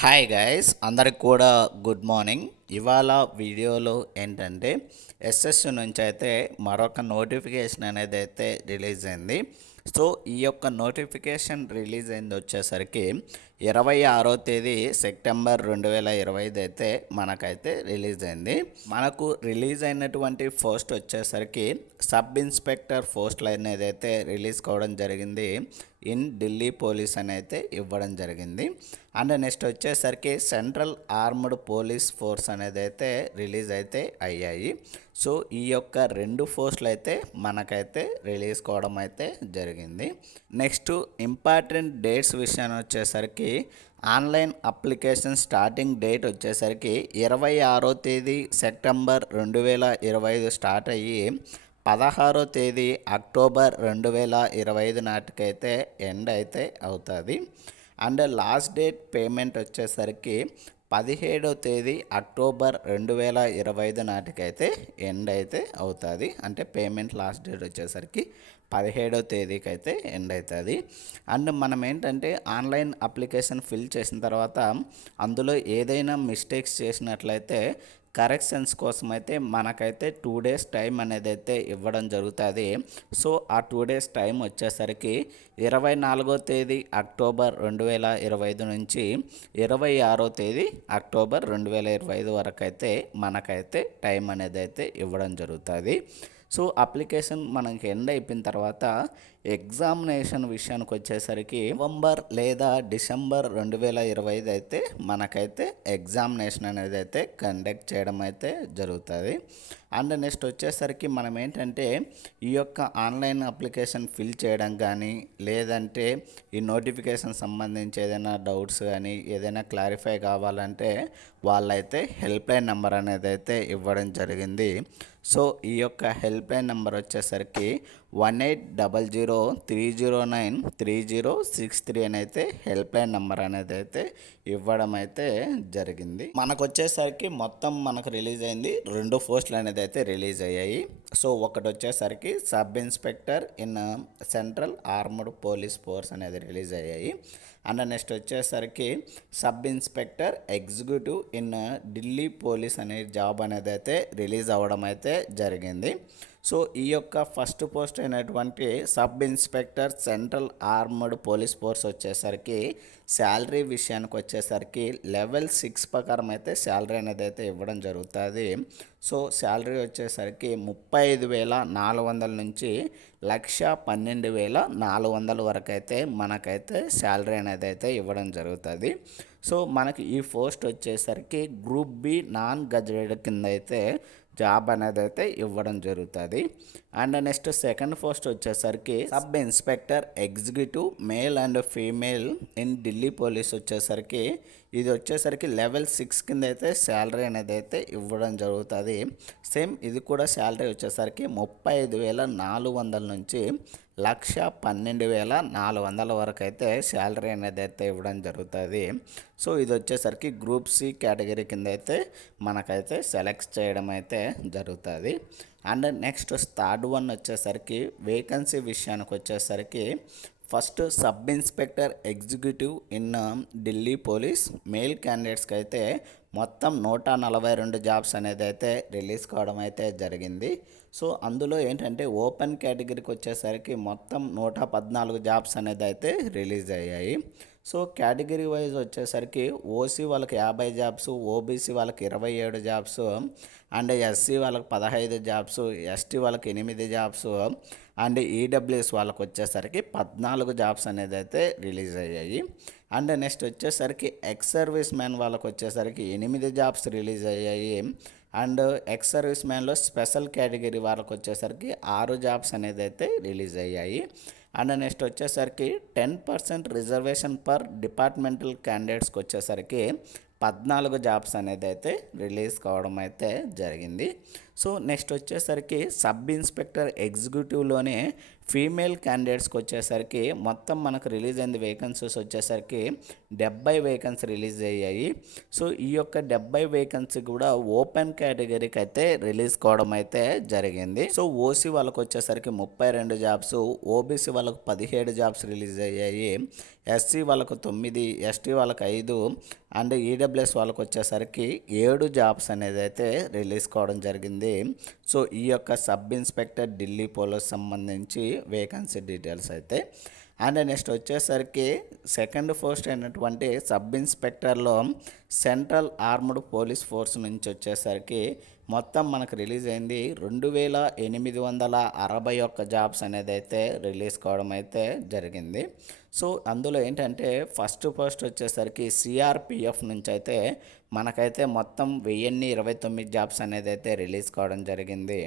Hi guys, అందరికి కూడా good morning. ఇవాళ వీడియోలో ఏంటంటే ఎస్ఎస్ నుంచి అయితే మరొక నోటిఫికేషన్ అనేది అయితే రిలీజ్ అయింది. సో ఈ యొక్క నోటిఫికేషన్ రిలీజ్ అయింది వచ్చేసరికి 26వ తేదీ సెప్టెంబర్ 2025 అయితే మనకైతే రిలీజ్ అయింది. మనకు రిలీజ్ అయినటువంటి పోస్ట్ వచ్చేసరికి సబ్ ఇన్స్పెక్టర్ పోస్టులు అనేది అయితే రిలీజ్ కావడం జరిగింది. ఇన్ ఢిల్లీ పోలీస్ అని అయితే ఇవ్వడం జరిగింది. అండ్ నెక్స్ట్ వచ్చేసరికి సెంట్రల్ ఆర్మ్డ్ పోలీస్ ఫోర్స్ అనేది అయితే రిలీజ్ అయితే అయ్యాయి. సో ఈ యొక్క రెండు పోస్టులు అయితే మనకైతే రిలీజ్ కావడం అయితే జరిగింది. నెక్స్ట్ ఇంపార్టెంట్ డేట్స్ విషయాన్ని వచ్చేసరికి ఆన్లైన్ అప్లికేషన్ స్టార్టింగ్ డేట్ వచ్చేసరికి 26వ తేదీ సెప్టెంబర్ 2025 స్టార్ట్ అయ్యి 16వ తేదీ అక్టోబర్ 2025 నాటికైతే ఎండ్ అయితే అవుతుంది. అండ్ లాస్ట్ డేట్ పేమెంట్ వచ్చేసరికి 17వ తేదీ అక్టోబర్ 2025 నాటికైతే ఎండ్ అయితే అవుతుంది. అంటే పేమెంట్ లాస్ట్ డేట్ వచ్చేసరికి 17వ తేదీకి అయితే ఎండ్ అవుతుంది. అండ్ మనం ఏంటంటే ఆన్లైన్ అప్లికేషన్ ఫిల్ చేసిన తర్వాత అందులో ఏదైనా మిస్టేక్స్ చేసినట్లయితే కరెక్షన్స్ కోసం అయితే మనకైతే 2 days టైం అనేది అయితే ఇవ్వడం జరుగుతుంది. సో ఆ 2 days టైం వచ్చేసరికి 24వ తేదీ అక్టోబర్ 2025 నుంచి 26వ తేదీ అక్టోబర్ 2025 వరకు అయితే మనకైతే టైం అనేది అయితే ఇవ్వడం జరుగుతుంది. సో అప్లికేషన్ మనకి ఎండ్ అయిపోయిన తర్వాత ఎగ్జామినేషన్ విషయానికి వచ్చేసరికి నవంబర్ లేదా డిసెంబర్ 2025 అయితే మనకైతే ఎగ్జామినేషన్ అనేది అయితే కండక్ట్ చేయడం అయితే జరుగుతుంది. అండ్ నెక్స్ట్ వచ్చేసరికి మనం ఏంటంటే ఈ యొక్క ఆన్లైన్ అప్లికేషన్ ఫిల్ చేయడం కానీ లేదంటే ఈ నోటిఫికేషన్ సంబంధించి ఏదైనా డౌట్స్ కానీ ఏదైనా క్లారిఫై కావాలంటే వాళ్ళైతే హెల్ప్ లైన్ నెంబర్ అనేది అయితే ఇవ్వడం జరిగింది. సో ఈ యొక్క హెల్ప్ లైన్ నెంబర్ వచ్చేసరికి 1800309306 అని అయితే హెల్ప్ లైన్ నెంబర్ అనేది అయితే ఇవ్వడం అయితే జరిగింది. మనకు వచ్చేసరికి మొత్తం మనకు రిలీజ్ అయింది 2 పోస్టులు అనేది అయితే రిలీజ్ అయ్యాయి. సో ఒకటి వచ్చేసరికి sub inspector in central armed police force అనేది రిలీజ్ అయ్యాయి. అండ్ నెక్స్ట్ వచ్చేసరికి sub inspector executive in Delhi police అనే జాబ్ అనేది అయితే రిలీజ్ అవ్వడం అయితే జరిగింది. సో ఈ యొక్క ఫస్ట్ పోస్ట్ అయినటువంటి sub inspector central armed police force వచ్చేసరికి శాలరీ విషయానికి వచ్చేసరికి లెవెల్ 6 ప్రకారం అయితే శాలరీ అనేది అయితే ఇవ్వడం జరుగుతుంది. సో శాలరీ వచ్చేసరికి 35,400 నుంచి 1,12,400 వరకు అయితే మనకైతే శాలరీ అనేది అయితే ఇవ్వడం జరుగుతుంది. సో మనకి ఈ పోస్ట్ వచ్చేసరికి గ్రూప్ బి నాన్ గజెటెడ్ కింద అయితే జాబ్ అనేది అయితే ఇవ్వడం జరుగుతుంది. అండ్ నెక్స్ట్ సెకండ్ పోస్ట్ వచ్చేసరికి sub inspector executive male and female in Delhi police వచ్చేసరికి ఇది వచ్చేసరికి లెవెల్ 6 కింద అయితే శాలరీ అనేది అయితే ఇవ్వడం జరుగుతుంది. సేమ్ ఇది కూడా శాలరీ వచ్చేసరికి 35,400 నుంచి 1,12,400 వరకు అయితే శాలరీ అనేది అయితే ఇవ్వడం జరుగుతుంది. సో ఇది వచ్చేసరికి గ్రూప్ సి కేటగిరీ కింద అయితే మనకైతే సెలెక్ట్ చేయడం అయితే జరుగుతుంది. అండ్ నెక్స్ట్ థర్డ్ వన్ వచ్చేసరికి వేకెన్సీ విషయానికి వచ్చేసరికి first sub inspector executive in Delhi police male క్యాండిడేట్స్కి అయితే మొత్తం 142 జాబ్స్ అనేది అయితే రిలీజ్ కావడం అయితే జరిగింది. సో అందులో ఏంటంటే ఓపెన్ కేటగిరీకి వచ్చేసరికి మొత్తం 114 జాబ్స్ అనేది అయితే రిలీజ్ అయ్యాయి. సో కేటగిరీ వైజ్ వచ్చేసరికి ఓసీ వాళ్ళకి 50 జాబ్స్, ఓబీసీ వాళ్ళకి 27 జాబ్స్, అండ్ ఎస్సీ వాళ్ళకి 15 జాబ్స్, ఎస్టీ వాళ్ళకి 8 జాబ్స్, అండ్ ఈడబ్ల్యూఎస్ వాళ్ళకి వచ్చేసరికి 14 జాబ్స్ అనేది అయితే రిలీజ్ అయ్యాయి. అండ్ నెక్స్ట్ వచ్చేసరికి ఎక్స్ సర్వీస్ మ్యాన్ వాళ్ళకి వచ్చేసరికి 8 జాబ్స్ రిలీజ్ అయ్యాయి. అండ్ ఎక్స్ సర్వీస్ మ్యాన్లో స్పెషల్ కేటగిరీ వాళ్ళకి వచ్చేసరికి 6 జాబ్స్ అనేది అయితే రిలీజ్ అయ్యాయి. అండ్ నెక్స్ట్ వచ్చేసరికి 10% రిజర్వేషన్ పర్ డిపార్ట్మెంటల్ క్యాండిడేట్స్కి వచ్చేసరికి 14 జాబ్స్ అనేది అయితే రిలీజ్ కావడం అయితే జరిగింది. సో నెక్స్ట్ వచ్చేసరికి సబ్ ఇన్స్పెక్టర్ ఎగ్జిక్యూటివ్లోనే ఫీమేల్ క్యాండిడేట్స్కి వచ్చేసరికి మొత్తం మనకు రిలీజ్ అయింది వేకెన్సీస్ వచ్చేసరికి 70 వేకెన్సీ రిలీజ్ అయ్యాయి. సో ఈ యొక్క 70 వేకెన్సీ కూడా ఓపెన్ కేటగిరీకి అయితే రిలీజ్ కావడం అయితే జరిగింది. సో ఓసీ వాళ్ళకి వచ్చేసరికి 32 జాబ్స్, ఓబీసీ వాళ్ళకు 17 జాబ్స్ రిలీజ్ అయ్యాయి, ఎస్సీ వాళ్ళకు 9, ఎస్టీ వాళ్ళకు 5 అండ్ ఈడబ్ల్యూఎస్ వాళ్ళకు వచ్చేసరికి 7 జాబ్స్ అనేది అయితే రిలీజ్ కావడం జరిగింది. సో ఈ యొక్క సబ్ ఇన్స్పెక్టర్ ఢిల్లీ పోలీస్ సంబంధించి వేకెన్సీ డీటెయిల్స్ అయితే. అండ్ నెక్స్ట్ వచ్చేసరికి సెకండ్ పోస్ట్ అయినటువంటి సబ్ ఇన్స్పెక్టర్లో సెంట్రల్ ఆర్మ్డ్ పోలీస్ ఫోర్స్ నుంచి వచ్చేసరికి మొత్తం మనకు రిలీజ్ అయింది 2861 జాబ్స్ అనేది అయితే రిలీజ్ కావడం అయితే జరిగింది. సో అందులో ఏంటంటే ఫస్ట్ పోస్ట్ వచ్చేసరికి సిఆర్పిఎఫ్ నుంచి అయితే మనకైతే మొత్తం 1029 జాబ్స్ అనేది అయితే రిలీజ్ కావడం జరిగింది.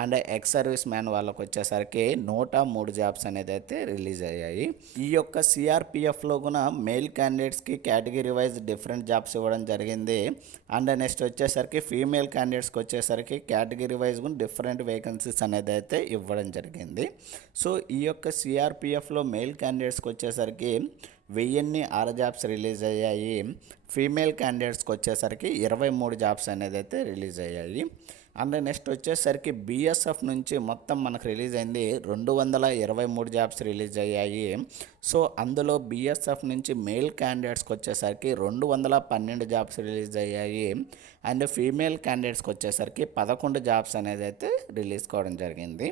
అండ్ ఎక్స్ సర్వీస్ మ్యాన్ వాళ్ళకు వచ్చేసరికి 103 జాబ్స్ అనేది అయితే రిలీజ్ అయ్యాయి. ఈ యొక్క సిఆర్పిఎఫ్లో కూడా మెయిల్ క్యాండిడేట్స్కి కేటగిరీ వైజ్ డిఫరెంట్ జాబ్స్ ఇవ్వడం జరిగింది. అండ్ నెక్స్ట్ వచ్చేసరికి ఫీమేల్ క్యాండిడేట్స్కి వచ్చేసరికి కేటగిరీ వైజ్ కూడా డిఫరెంట్ వేకెన్సీస్ అనేది అయితే ఇవ్వడం జరిగింది. సో ఈ యొక్క సిఆర్పిఎఫ్లో మెయిల్ క్యాండిడేట్స్కి వచ్చేసరికి 1006 జాబ్స్ రిలీజ్ అయ్యాయి. ఫీమేల్ క్యాండిడేట్స్కి వచ్చేసరికి 23 జాబ్స్ అనేది అయితే రిలీజ్ అయ్యాయి. అండ్ నెక్స్ట్ వచ్చేసరికి బీఎస్ఎఫ్ నుంచి మొత్తం మనకు రిలీజ్ అయింది 223 జాబ్స్ రిలీజ్ అయ్యాయి. సో అందులో బీఎస్ఎఫ్ నుంచి మెయిల్ క్యాండిడేట్స్కి వచ్చేసరికి 212 జాబ్స్ రిలీజ్ అయ్యాయి. అండ్ ఫీమేల్ క్యాండిడేట్స్కి వచ్చేసరికి 11 జాబ్స్ అనేది అయితే రిలీజ్ కావడం జరిగింది.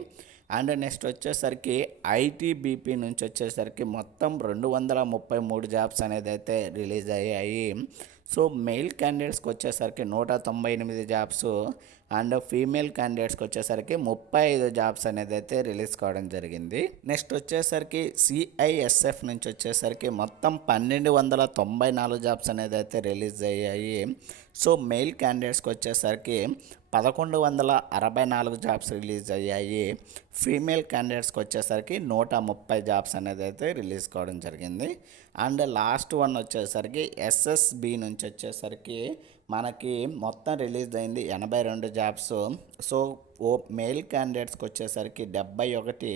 అండ్ నెక్స్ట్ వచ్చేసరికి ఐటీబీపీ నుంచి వచ్చేసరికి మొత్తం 233 జాబ్స్ అనేది అయితే రిలీజ్ అయ్యాయి. సో మెయిల్ క్యాండిడేట్స్కి వచ్చేసరికి 198 జాబ్స్ అండ్ ఫీమేల్ క్యాండిడేట్స్కి వచ్చేసరికి 35 జాబ్స్ అనేది అయితే రిలీజ్ కావడం జరిగింది. నెక్స్ట్ వచ్చేసరికి సిఐఎస్ఎఫ్ నుంచి వచ్చేసరికి మొత్తం 1294 జాబ్స్ అనేది అయితే రిలీజ్ అయ్యాయి. సో మెయిల్ క్యాండిడేట్స్కి వచ్చేసరికి 1164 జాబ్స్ రిలీజ్ అయ్యాయి. ఫీమేల్ క్యాండిడేట్స్కి వచ్చేసరికి 130 జాబ్స్ అనేది అయితే రిలీజ్ కావడం జరిగింది. అండ్ లాస్ట్ వన్ వచ్చేసరికి ఎస్ఎస్బి నుంచి వచ్చేసరికి మనకి మొత్తం రిలీజ్ అయింది 82 జాబ్స్. సో మెయిల్ క్యాండిడేట్స్కి వచ్చేసరికి 71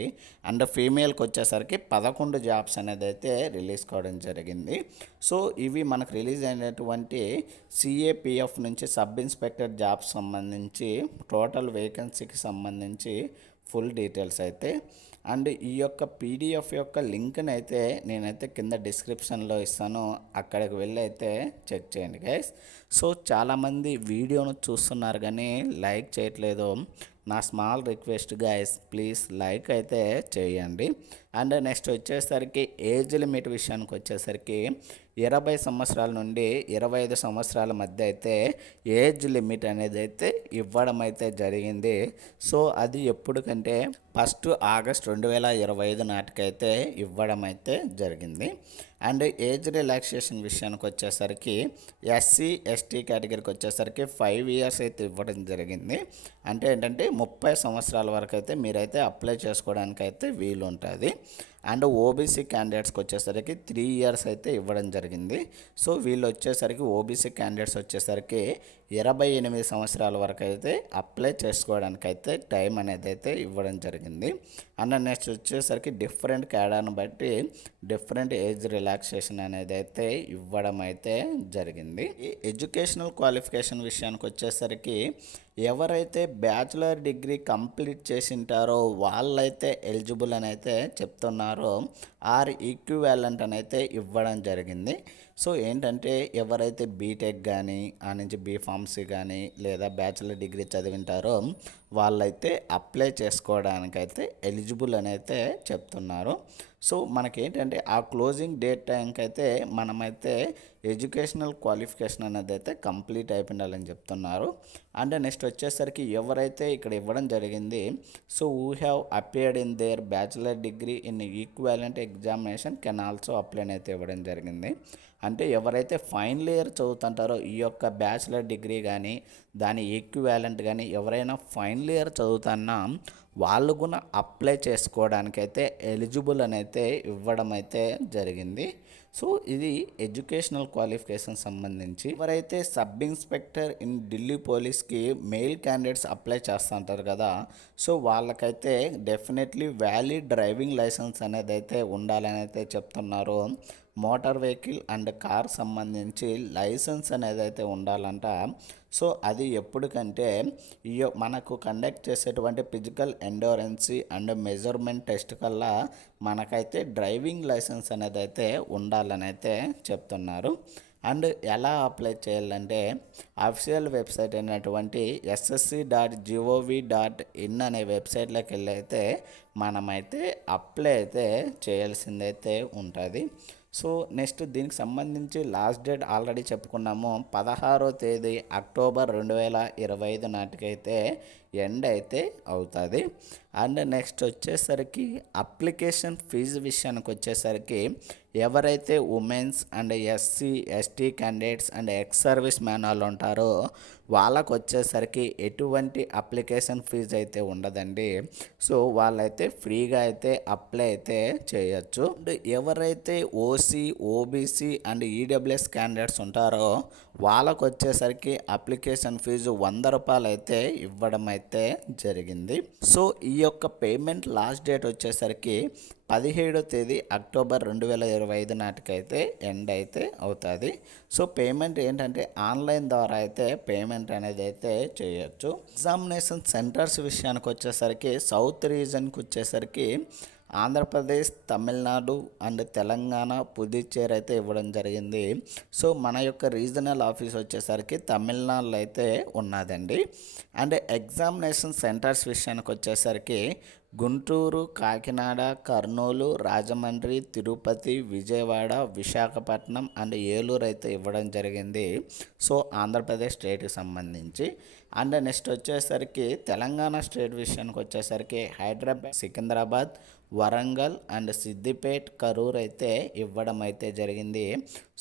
అండ్ ఫీమేల్కి వచ్చేసరికి 11 జాబ్స్ అనేది అయితే రిలీజ్ కావడం జరిగింది. సో ఇవి మనకు రిలీజ్ అయినటువంటి సిఏపిఎఫ్ నుంచి సబ్ ఇన్స్పెక్టర్ జాబ్స్ సంబంధించి టోటల్ వేకెన్సీకి సంబంధించి ఫుల్ డీటెయిల్స్ అయితే. అండ్ ఈ యొక్క పీడిఎఫ్ యొక్క లింక్ని అయితే నేనైతే కింద డిస్క్రిప్షన్లో ఇస్తాను, అక్కడికి వెళ్ళి అయితే చెక్ చేయండి గైస్. సో చాలామంది వీడియోను చూస్తున్నారు కానీ లైక్ చేయట్లేదు. నా small request guys, please like అయితే చేయండి. అండ్ నెక్స్ట్ వచ్చేసరికి ఏజ్ లిమిట్ విషయానికి వచ్చేసరికి 20 సంవత్సరాల నుండి 25 సంవత్సరాల మధ్య అయితే ఏజ్ లిమిట్ అనేది అయితే ఇవ్వడం అయితే జరిగింది. సో అది ఎప్పుడుకంటే 1 ఆగస్ట్ 2025 నాటికైతే ఇవ్వడం అయితే జరిగింది. అండ్ ఏజ్ రిలాక్సేషన్ విషయానికి వచ్చేసరికి ఎస్సీ ఎస్టీ కేటగిరీకి వచ్చేసరికి 5 ఇయర్స్ అయితే ఇవ్వడం జరిగింది. అంటే ఏంటంటే 30 సంవత్సరాల వరకు అయితే మీరైతే అప్లై చేసుకోవడానికి అయితే వీలు ఉంటుంది. అండ్ ఓబీసీ క్యాండిడేట్స్కి వచ్చేసరికి 3 ఇయర్స్ అయితే ఇవ్వడం జరిగింది. సో వీళ్ళు వచ్చేసరికి ఓబీసీ క్యాండిడేట్స్ వచ్చేసరికి 28 సంవత్సరాల వరకు అయితే అప్లై చేసుకోవడానికి అయితే టైం అనేది అయితే ఇవ్వడం జరిగింది. అండ్ నెక్స్ట్ వచ్చేసరికి డిఫరెంట్ కేడాను బట్టి డిఫరెంట్ ఏజ్ రిలాక్సేషన్ అనేది అయితే ఇవ్వడం అయితే జరిగింది. ఈ ఎడ్యుకేషనల్ క్వాలిఫికేషన్ విషయానికి వచ్చేసరికి ఎవరైతే బ్యాచులర్ డిగ్రీ కంప్లీట్ చేసింటారో వాళ్ళైతే ఎలిజిబుల్ అని అయితే చెప్తున్నారో ఆర్ ఈక్వివాలెంట్ అని అయితే ఇవ్వడం జరిగింది. సో ఏంటంటే ఎవరైతే బీటెక్ కానీ ఆ నుంచి బీఫార్మసీ కానీ లేదా బ్యాచులర్ డిగ్రీ చదివింటారో వాళ్ళైతే అప్లై చేసుకోవడానికైతే ఎలిజిబుల్ అని అయితే చెప్తున్నారు. సో మనకేంటంటే ఆ క్లోజింగ్ డేట్ టైంకి అయితే మనమైతే ఎడ్యుకేషనల్ క్వాలిఫికేషన్ అనేది అయితే కంప్లీట్ అయిపోయిండాలని చెప్తున్నారు. అండ్ నెక్స్ట్ వచ్చేసరికి ఎవరైతే ఇక్కడ ఇవ్వడం జరిగింది, so who have appeared in there bachelor degree in equivalent examination can also apply అయితే ఇవ్వడం జరిగింది. అంటే ఎవరైతే ఫైనల్ ఇయర్ చదువుతుంటారో ఈ యొక్క బ్యాచులర్ డిగ్రీ కానీ దాని ఈక్వాలెంట్ కానీ ఎవరైనా ఫైనల్ ఇయర్ చదువుతున్నా వాళ్ళు కూడా అప్లై చేసుకోవడానికైతే ఎలిజిబుల్ అని అయితే ఇవ్వడం అయితే జరిగింది. సో ఇది ఎడ్యుకేషనల్ క్వాలిఫికేషన్ సంబంధించి ఎవరైతే సబ్ ఇన్స్పెక్టర్ ఇన్ ఢిల్లీ పోలీస్కి మెయిల్ క్యాండిడేట్స్ అప్లై చేస్తుంటారు కదా, సో వాళ్ళకైతే డెఫినెట్లీ వ్యాలిడ్ డ్రైవింగ్ లైసెన్స్ అనేది అయితే ఉండాలని అయితే చెప్తున్నారు. మోటార్ వెహికల్ అండ్ కార్ సంబంధించి లైసెన్స్ అనేది అయితే ఉండాలంట. సో అది ఎప్పటికంటే మనకు కండక్ట్ చేసేటువంటి ఫిజికల్ ఎండోరెన్సీ అండ్ మెజర్మెంట్ టెస్ట్ కల్లా మనకైతే డ్రైవింగ్ లైసెన్స్ అనేది అయితే ఉండాలని అయితే చెప్తున్నారు. అండ్ ఎలా అప్లై చేయాలంటే అఫీషియల్ వెబ్సైట్ అయినటువంటి ssc.gov.in అనే వెబ్సైట్లోకి వెళ్ళి అయితే మనమైతే అప్లై అయితే చేయాల్సిందైతే ఉంటుంది. సో నెక్స్ట్ దీనికి సంబంధించి లాస్ట్ డేట్ ఆల్రెడీ చెప్పుకున్నాము, 16వ తేదీ అక్టోబర్ 2025 నాటికైతే ఎండ్ అయితే అవుతుంది. అండ్ నెక్స్ట్ వచ్చేసరికి అప్లికేషన్ ఫీజు విషయానికి వచ్చేసరికి ఎవరైతే women's and SC ST candidates and ex service man వాళ్ళు ఉంటారో వాళ్ళకు వచ్చేసరికి ఎటువంటి అప్లికేషన్ ఫీజు అయితే ఉండదండి. సో వాళ్ళైతే ఫ్రీగా అయితే అప్లై అయితే చేయొచ్చు. అండ్ ఎవరైతే OC OBC and EWS candidates ఉంటారో వాళ్ళకు వచ్చేసరికి అప్లికేషన్ ఫీజు 100 రూపాయలు అయితే ఇవ్వడం అయితే జరిగింది. సో ఈ యొక్క పేమెంట్ లాస్ట్ డేట్ వచ్చేసరికి 17వ తేదీ అక్టోబర్ 2025 నాటికైతే ఎండ్ అయితే అవుతుంది. సో పేమెంట్ ఏంటంటే ఆన్లైన్ ద్వారా అయితే పేమెంట్ అనేది అయితే చేయొచ్చు. ఎగ్జామినేషన్ సెంటర్స్ విషయానికి వచ్చేసరికి సౌత్ రీజన్కి వచ్చేసరికి ఆంధ్రప్రదేశ్, తమిళనాడు అండ్ తెలంగాణ, పుదుచ్చేరి అయితే ఇవ్వడం జరిగింది. సో మన యొక్క రీజనల్ ఆఫీస్ వచ్చేసరికి తమిళనాడులో అయితే ఉన్నదండి. అండ్ ఎగ్జామినేషన్ సెంటర్స్ విషయానికి వచ్చేసరికి గుంటూరు, కాకినాడ, కర్నూలు, రాజమండ్రి, తిరుపతి, విజయవాడ, విశాఖపట్నం అండ్ ఏలూరు అయితే ఇవ్వడం జరిగింది. సో ఆంధ్రప్రదేశ్ స్టేట్కి సంబంధించి. అండ్ నెక్స్ట్ వచ్చేసరికి తెలంగాణ స్టేట్ విషయానికి వచ్చేసరికి హైదరాబాద్, సికింద్రాబాద్, వరంగల్ అండ్ సిద్దిపేట్, కరూర్ అయితే ఇవ్వడం అయితే జరిగింది.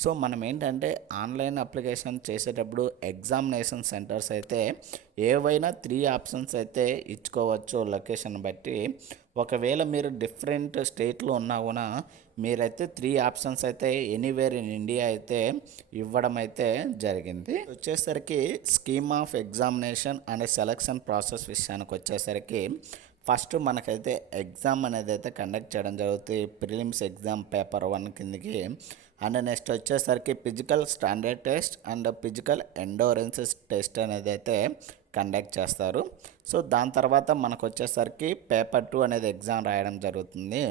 సో మనం ఏంటంటే ఆన్లైన్ అప్లికేషన్ చేసేటప్పుడు ఎగ్జామినేషన్ సెంటర్స్ అయితే ఏవైనా 3 ఆప్షన్స్ అయితే ఇచ్చుకోవచ్చు లొకేషన్ బట్టి. ఒకవేళ మీరు డిఫరెంట్ స్టేట్లో ఉన్నా కూడా మీరైతే 3 ఆప్షన్స్ అయితే ఎనీవేర్ ఇన్ ఇండియా అయితే ఇవ్వడం అయితే జరిగింది. వచ్చేసరికి scheme of examination and selection process విషయానికి వచ్చేసరికి ఫస్ట్ మనకైతే ఎగ్జామ్ అనేది అయితే కండక్ట్ చేయడం జరుగుతుంది. ప్రిలిమ్స్ ఎగ్జామ్ పేపర్ 1 కిందకి. అండ్ నెక్స్ట్ వచ్చేసరికి physical standard test and physical endurances test అనేది అయితే కండక్ట్ చేస్తారు. సో దాని తర్వాత మనకు వచ్చేసరికి పేపర్ 2 అనేది ఎగ్జామ్ రాయడం జరుగుతుంది.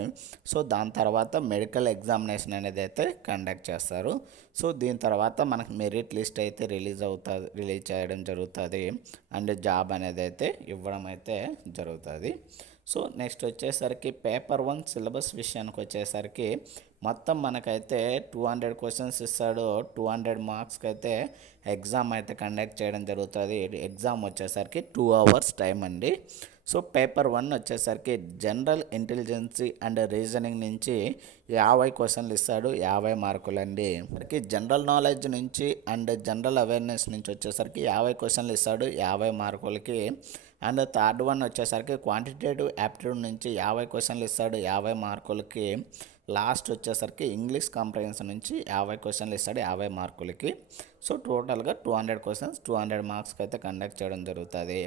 సో దాని తర్వాత మెడికల్ ఎగ్జామినేషన్ అనేది అయితే కండక్ట్ చేస్తారు. సో దీని తర్వాత మనకు మెరిట్ లిస్ట్ అయితే రిలీజ్ చేయడం జరుగుతుంది. అండ్ జాబ్ అనేది అయితే ఇవ్వడం అయితే జరుగుతుంది. సో నెక్స్ట్ వచ్చేసరికి పేపర్ 1 సిలబస్ విషయానికి వచ్చేసరికి మొత్తం మనకైతే 200 క్వశ్చన్స్ ఇస్తాడు. 200 మార్క్స్కి అయితే ఎగ్జామ్ అయితే కండక్ట్ చేయడం జరుగుతుంది. ఎగ్జామ్ వచ్చేసరికి 2 అవర్స్ టైం అండి. సో పేపర్ 1 వచ్చేసరికి జనరల్ ఇంటెలిజెన్సీ అండ్ రీజనింగ్ నుంచి 50 క్వశ్చన్లు ఇస్తాడు, 50 మార్కులు అండి. జనరల్ నాలెడ్జ్ నుంచి అండ్ జనరల్ అవేర్నెస్ నుంచి వచ్చేసరికి 50 క్వశ్చన్లు ఇస్తాడు, 50 మార్కులకి. అండ్ థర్డ్ వన్ వచ్చేసరికి క్వాంటిటేటివ్ యాప్టిట్యూడ్ నుంచి 50 క్వశ్చన్లు ఇస్తాడు, 50 మార్కులకి. లాస్ట్ వచ్చేసరికి ఇంగ్లీష్ కాంప్రహెన్షన్ నుంచి 50 క్వశ్చన్లు ఇస్తాడు, 50 మార్కులకి. సో టోటల్గా 200 క్వశ్చన్స్ 200 మార్క్స్కి అయితే కండక్ట్ చేయడం జరుగుతుంది.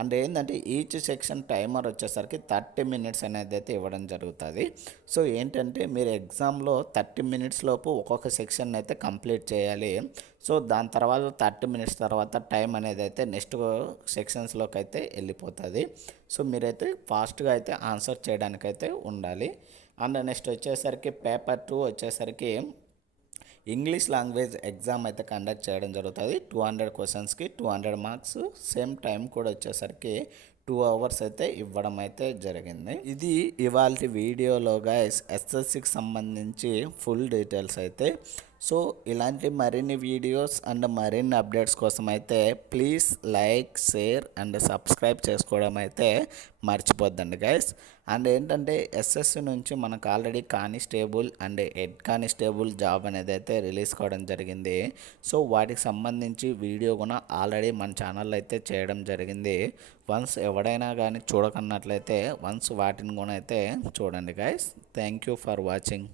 అండ్ ఏంటంటే ఈచ్ సెక్షన్ టైమర్ వచ్చేసరికి 30 మినిట్స్ అనేది అయితే ఇవ్వడం జరుగుతుంది. సో ఏంటంటే మీరు ఎగ్జామ్లో 30 మినిట్స్ లోపు ఒక్కొక్క సెక్షన్ అయితే కంప్లీట్ చేయాలి. సో దాని తర్వాత 30 మినిట్స్ తర్వాత టైం అనేది అయితే నెక్స్ట్ సెక్షన్స్లోకి అయితే వెళ్ళిపోతుంది. సో మీరైతే ఫాస్ట్గా అయితే ఆన్సర్ చేయడానికైతే ఉండాలి. అండ్ నెక్స్ట్ వచ్చేసరికి పేపర్ 2 వచ్చేసరికి ఇంగ్లీష్ లాంగ్వేజ్ ఎగ్జామ్ అయితే కండక్ట్ చేయడం జరుగుతుంది. 200 క్వశ్చన్స్కి 200 మార్క్స్. సేమ్ టైం కూడా వచ్చేసరికి 2 అవర్స్ అయితే ఇవ్వడం అయితే జరిగింది. ఇది ఇవాళ వీడియోలో గైస్ ఎస్ఎస్సికి సంబంధించి ఫుల్ డీటెయిల్స్ అయితే. సో ఇలాంటి మరిన్ని వీడియోస్ అండ్ మరిన్ని అప్డేట్స్ కోసం అయితే please like share and subscribe చేసుకోవడం అయితే మర్చిపోద్దండి గైస్. అండ్ ఏంటంటే ఎస్ఎస్సి నుంచి మనకు already constable and head constable job అనేది అయితే రిలీజ్ కావడం జరిగింది. సో వాటికి సంబంధించి వీడియో కూడా ఆల్రెడీ మన ఛానల్లో అయితే చేయడం జరిగింది. వన్స్ ఎవడైనా కానీ చూడకన్నట్లయితే వన్స్ వాటిని కూడా అయితే చూడండి guys. Thank you for watching.